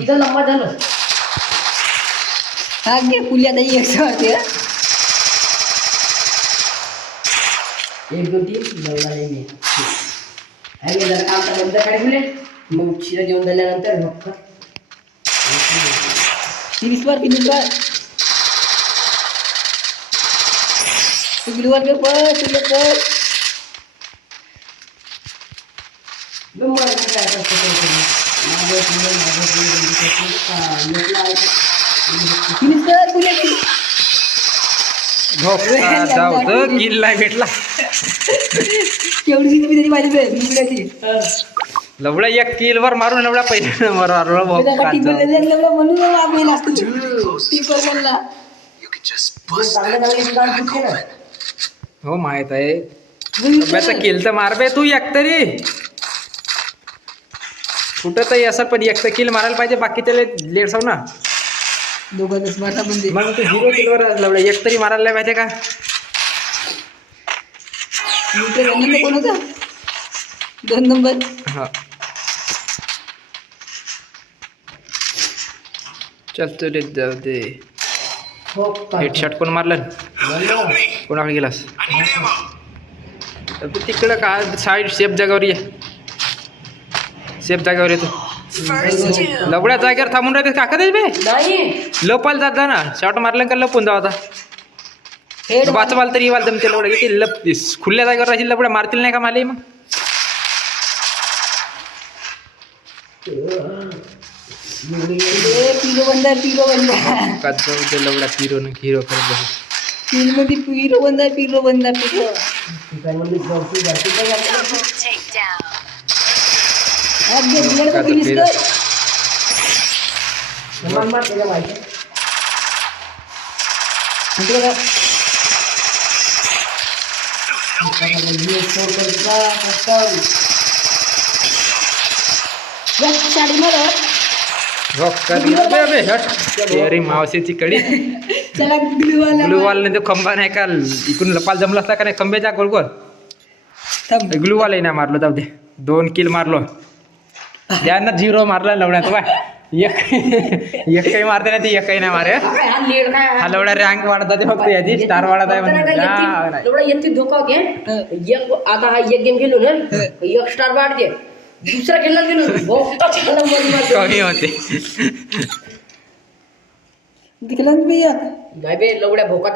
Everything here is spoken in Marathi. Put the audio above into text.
इथं लंबा झालं हा घे फुली आता एक वाटते 1 2 3 लवला नाही मी आहे जरा काम तर बंद काय बोले मग शिरा जेवण झाल्यानंतर फक्त 30 वर 30 वर तू ग्लूवर पेपर तुला कर नंबर काय असतं फिनिश कर फुले जाऊ तर किल नाही भेटला केवढी तुम्ही त्याची माझी मुलाची लवडा एक किल वर मारून लवडा पहिल्या नंबर मारला भाऊ टीपर म्हणून आपली लागतो टीपर बोलला हो माहित आहे डब्याचा किल तर मार बे तू एक तरी कुठं तरी असं पण एक तर किल मारायला पाहिजे बाकी त्याला लेट जाऊ ना दोघं स्मार्टा म्हणजे मग तू 0 किलवर लवडा एक तरी मारायला पाहिजे का कोण होता 2 नंबर हा चल रे जाऊ दे हेडशॉट कोण मारलं कोणाकडे गेलास तिकडं का साईड सेफ जागावर ये सेफ जागावर येतो लवड्या जागेवर थांबून राहते काका दे बे नाही लपायला जात जा ना शॉट मारलं का लपून जाऊ आता हेड वाचवाल तरी वाल जमते लवड्या किती लप खुल्या जागेवर राहतील लवड्या मारतील नाही का मला मग पिलो बंदा का जाऊ दे लवड्या हिरो न हिरो करत बसू पिलो मध्ये पिलो बंदा पिलो ठिकाणमध्ये जाऊन जाती काय अब दे बुलेट को फिनिश कर नंबर मार त्याला माहिती साडी मारो अरे मावशीची कडी चला ग्लू वाला ग्लू वाल नाही तो खंबा नाही का इकडून लपाल जमला असता का नाही खंब्याच्या गोल गोल थांब ग्लू वाल नाही मारलो जाऊ दे 2 किल मारलो यांना 0 मारला लवड्यात बा एक काही मारते नाही ती एकही नाही मारे हा लवड्या रँक वाढत जाते फक्त याची स्टार वाढत आहे एवढा येते धोका घे एक आता हा एक गेम खेळलो ना एक स्टार वाढते दुसरा खेळला गेलो कमी होते दिखला भैया नाही बे लवड्या भोका